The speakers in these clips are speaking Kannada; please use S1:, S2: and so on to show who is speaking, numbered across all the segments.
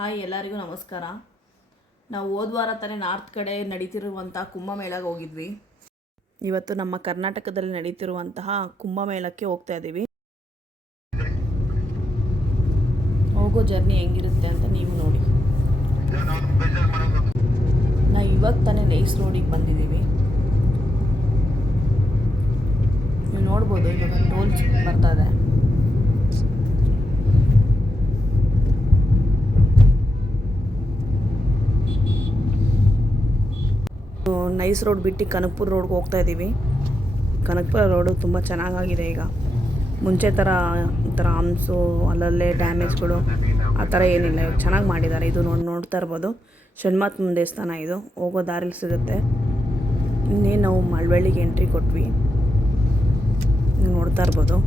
S1: ಹಾಯ್ ಎಲ್ಲರಿಗೂ ನಮಸ್ಕಾರ. ನಾವು ಹೋದ ವಾರ ತಾನೇ ನಾರ್ತ್ ಕಡೆ ನಡೀತಿರುವಂಥ ಕುಂಭಮೇಳಗೆ ಹೋಗಿದ್ವಿ. ಇವತ್ತು ನಮ್ಮ ಕರ್ನಾಟಕದಲ್ಲಿ ನಡೀತಿರುವಂತಹ ಕುಂಭಮೇಳಕ್ಕೆ ಹೋಗ್ತಾ ಇದ್ದೀವಿ ಹೋಗೋ ಜರ್ನಿ ಹೆಂಗಿರುತ್ತೆ ಅಂತ ನೀವು ನೋಡಿ. ನಾ ಇವಾಗ ತಾನೇ ನೈಸ್ ರೋಡಿಗೆ ಬಂದಿದ್ದೀವಿ ನೀವು ನೋಡ್ಬೋದು ಇವಾಗ ಟೋಲ್ ಬರ್ತಾ ಇದೆ. ನೈಸ್ ರೋಡ್ ಬಿಟ್ಟು ಕನಕಪುರ ರೋಡ್ಗೆ ಹೋಗ್ತಾ ಇದ್ದೀವಿ. ಕನಕಪುರ ರೋಡು ತುಂಬ ಚೆನ್ನಾಗಾಗಿದೆ ಈಗ. ಮುಂಚೆ ಥರ ಈ ಥರ ಹಂಸು, ಅಲ್ಲಲ್ಲೇ ಡ್ಯಾಮೇಜ್ಗಳು ಆ ಥರ ಏನಿಲ್ಲ. ಚೆನ್ನಾಗಿ ಮಾಡಿದ್ದಾರೆ. ಇದು ನೋಡಿ, ನೋಡ್ತಾ ಇರ್ಬೋದು. ಷಣ್ಮಾತ್ಮ ದೇವಸ್ಥಾನ ಇದು. ಹೋಗೋ ದಾರಿಲಿ ಸಿಗುತ್ತೆ. ಇನ್ನೇನು ನಾವು ಮಳವಳ್ಳಿಗೆ ಎಂಟ್ರಿ ಕೊಟ್ವಿ. ನೋಡ್ತಾ ಇರ್ಬೋದು.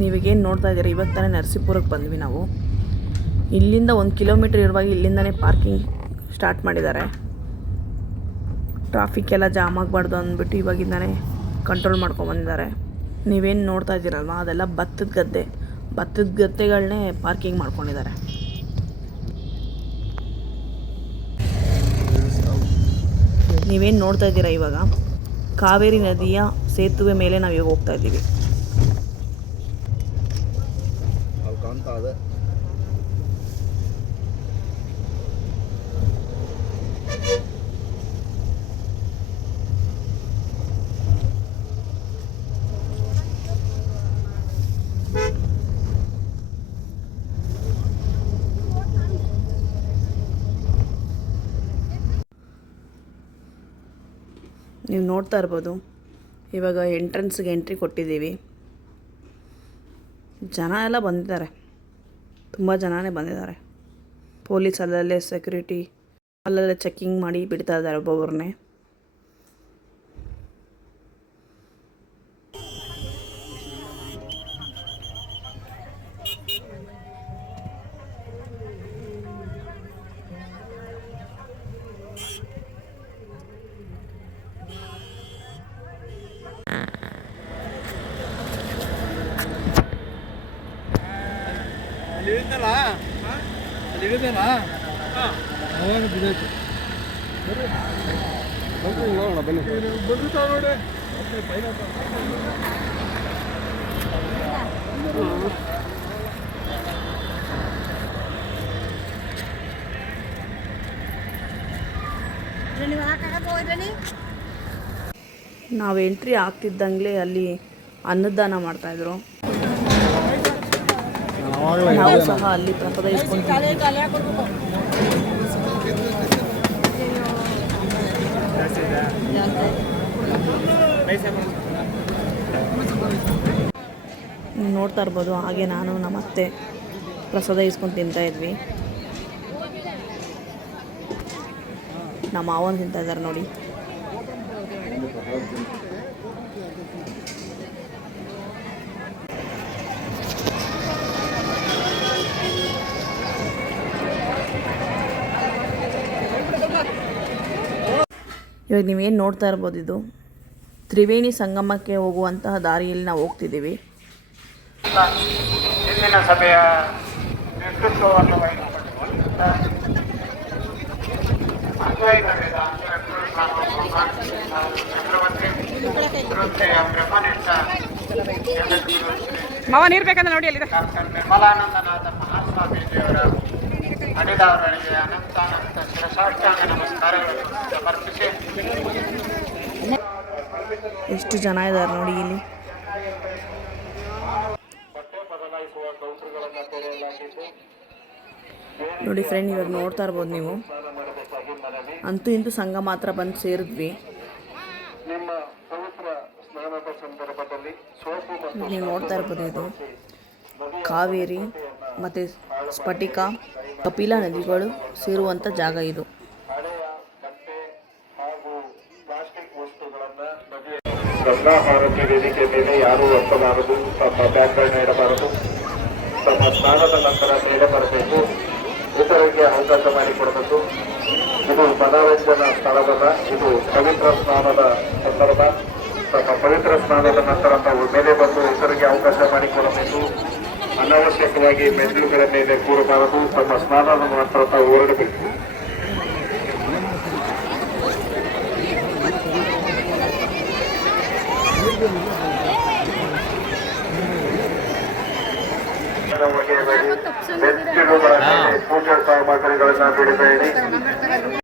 S1: ನೀವೀಗೇನು ನೋಡ್ತಾ ಇದ್ದೀರಿ? ಇವಾಗ ತಾನೇ ನರಸೀಪುರಕ್ಕೆ ಬಂದ್ವಿ ನಾವು. ಇಲ್ಲಿಂದ ಒಂದು ಕಿಲೋಮೀಟ್ರ್ ಇರುವಾಗ ಇಲ್ಲಿಂದನೇ ಪಾರ್ಕಿಂಗ್ ಸ್ಟಾರ್ಟ್ ಮಾಡಿದ್ದಾರೆ. ಟ್ರಾಫಿಕ್ ಎಲ್ಲ ಜಾಮ್ ಆಗಬಾರ್ದು ಅಂದ್ಬಿಟ್ಟು ಇವಾಗಿಂದನೇ ಕಂಟ್ರೋಲ್ ಮಾಡ್ಕೊಂಬಂದಿದ್ದಾರೆ ನೀವೇನು ನೋಡ್ತಾ ಇದ್ದೀರಲ್ವ? ಅದೆಲ್ಲ ಭತ್ತದ ಗದ್ದೆ. ಭತ್ತದ ಗದ್ದೆಗಳನ್ನೇ ಪಾರ್ಕಿಂಗ್ ಮಾಡ್ಕೊಂಡಿದ್ದಾರೆ. ನೀವೇನು ನೋಡ್ತಾ ಇದ್ದೀರಾ ಇವಾಗ? ಕಾವೇರಿ ನದಿಯ ಸೇತುವೆ ಮೇಲೆ ನಾವು ಇವಾಗ ಹೋಗ್ತಾ ಇದ್ದೀವಿ.
S2: ಇದೆ
S1: ನೀವು ನೋಡ್ತಾ ಇರ್ಬೋದು ಇವಾಗ ಎಂಟ್ರೆನ್ಸ್ಗೆ ಎಂಟ್ರಿ ಕೊಟ್ಟಿದ್ದೀವಿ. ಜನ ಎಲ್ಲ ಬಂದಿದ್ದಾರೆ. ತುಂಬ ಜನನೇ ಬಂದಿದ್ದಾರೆ. ಪೊಲೀಸ್ ಅಲ್ಲಲ್ಲೇ ಸೆಕ್ಯೂರಿಟಿ ಅಲ್ಲಲ್ಲೇ ಚೆಕ್ಕಿಂಗ್ ಮಾಡಿ ಬಿಡ್ತಾ ಇದ್ದಾರೆ ಒಬ್ಬೊಬ್ಬರನ್ನೇ
S2: ಇಳಿದಲ್ಲ ಅಲ್ಲಿ ಇಳಿದಲ್ಲ ಅವಾಗ ಬರ್ರಿ ನೋಡೋಣ ಬನ್ನಿ. ಬಂದಿರ್ತಾವ ನೋಡಿ.
S1: ನಾವು ಎಂಟ್ರಿ ಆಗ್ತಿದ್ದಂಗೆ ಅಲ್ಲಿ ಅನ್ನದಾನ ಮಾಡ್ತಾಯಿದ್ರು ನಾವು ಸಹ ಅಲ್ಲಿ ನೀವು ನೋಡ್ತಾ ಇರ್ಬೋದು ಹಾಗೆ ನಾನು ನಮ್ಮ ಅತ್ತೆ ಪ್ರಸಾದ ಇಸ್ಕೊಂಡು ತಿಂತಾ ಇದ್ವಿ. ನಮ್ಮ ಮಾವನ ತಿಂತಾ ಇದ್ದಾರೆ ನೋಡಿ. ಇವಾಗ ನೀವೇನು ನೋಡ್ತಾ ಇರ್ಬೋದು ಇದು? ತ್ರಿವೇಣಿ ಸಂಗಮಕ್ಕೆ ಹೋಗುವಂತಹ ದಾರಿಯಲ್ಲಿ ನಾವು ಹೋಗ್ತಿದ್ದೀವಿ.
S3: ಇಂದಿನ ಸಭೆಯ ನೇತೃತ್ವವನ್ನು
S4: ಮಾವ ನೀರು ಬೇಕಂದ್ರೆ ನೋಡಿ ಅಲ್ಲಿ
S3: ಡಾಕ್ಟರ್ ನಿರ್ಮಲಾನಂದನಾಥ ಮಹಾಸ್ವಾಮೀಜಿಯವರ ಅಡಿದವರಿಗೆ ಅನಂತಾನಂತ ಶಿರಸಾಷ್ಟಾಂಗ ನಮಸ್ಕಾರಗಳನ್ನು
S1: ಎಷ್ಟು ಜನ ಇದ್ದಾರೆ ನೋಡಿ ಇಲ್ಲಿ. ನೋಡಿ ಫ್ರೆಂಡ್ ಇವಾಗ ನೋಡ್ತಾ ಇರ್ಬೋದು ನೀವು. ಅಂತೂ ಇಂತೂ ಸಂಘ ಮಾತ್ರ ಬಂದು ಸೇರಿದ್ವಿ. ನೀವು ನೋಡ್ತಾ ಇರ್ಬೋದು ಇದು. ಕಾವೇರಿ ಮತ್ತು ಸ್ಫಟಿಕ, ಕಪಿಲಾ ನದಿಗಳು ಸೇರುವಂಥ ಜಾಗ ಇದು.
S2: ಗಂಗಾ ಭಾರತಿ ವೇದಿಕೆ ಮೇಲೆ ಯಾರೂ ಒಪ್ಪಬಾರದು. ತಮ್ಮ ಬ್ಯಾಗ್ಗಳನ್ನ ಇಡಬಾರದು ತಮ್ಮ ಸ್ನಾನದ ನಂತರ ಮೇಲೆ ಬರಬೇಕು. ಇತರರಿಗೆ ಅವಕಾಶ ಮಾಡಿಕೊಡಬೇಕು. ಇದು ಮನೋರಂಜನಾ ಸ್ಥಳವಲ್ಲ, ಇದು ಪವಿತ್ರ ಸ್ನಾನದ ಸಂದರ್ಭ. ತಮ್ಮ ಪವಿತ್ರ ಸ್ನಾನದ ನಂತರ ತಾವು ಮೇಲೆ ಬಂದು ಇತರರಿಗೆ ಅವಕಾಶ ಮಾಡಿಕೊಡಬೇಕು. ಅನಾವಶ್ಯಕವಾಗಿ ಮೆದುಳುಗಳ ಮೇಲೆ ಕೂರಬಾರದು. ತಮ್ಮ ಸ್ನಾನದ ನಂತರ ತಾವು ಹೊರಡಬೇಕು. ಮೆಟ್ಟಿಲುಗಳ ಮೇಲೆ ಪೂಜಾ ಸಾಮಗ್ರಿಗಳನ್ನ ಬಿಡಬೇಡಿ